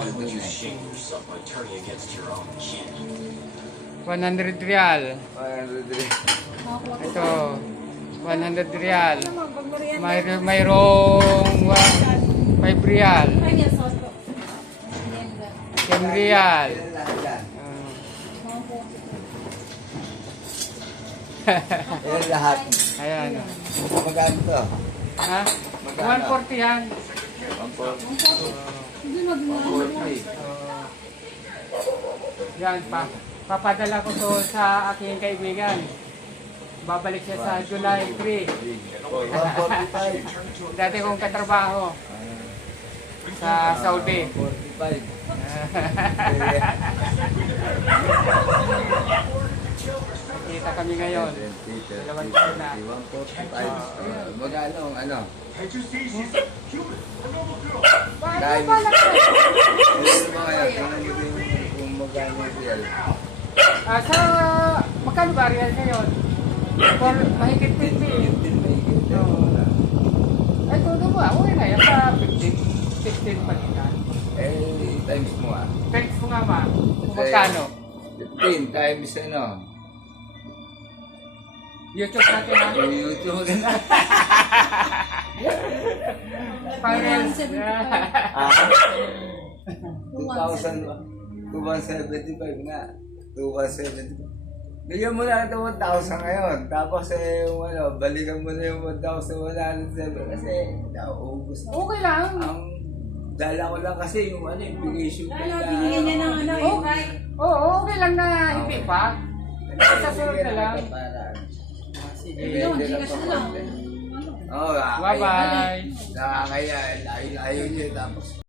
Why would you shame yourself by turning against your own kin? 100 real. Ito, 100 real. Mayroong 5 real. 10 real. Ayan lahat. Ayan. Magkano to? Ha? Magkano? 140 yan. 140. Yan, papadala ko to sa aking kaibigan. Babalik siya sa July 3. 145. Dati kong katrabaho sa Saudi. 45. Kita kami ngayon. 145. Magkano ang ano? Dahil ano ba kaya? Tingnan mo din kung magkano yung real. Sa magkano ba real ngayon? For mahigit 50. Ay, todo ba? Okay na yan. Sa 15. 16 pa rin. Eh, times mo ah. Thanks mo nga ma. Kung magkano? 15 times ano? YouTube natin ha. So, YouTube na. Finance. 2,000 2,175 nga. 2,175. Bigyan mo na ito 1,000 ngayon. Tapos yung ano, balikan mo na yung 1,107 kasi nauubos na. Okay lang. Ang dala ko lang kasi yung ano, yung bigation ko na. Bigyan niya ng ano, Okay. Oo, okay lang na hindi pa. Sa sunod na lang. Sige. Yun, Gcash na lang. Oh, Bye-bye. Nakakaya, layo-layo niyo tapos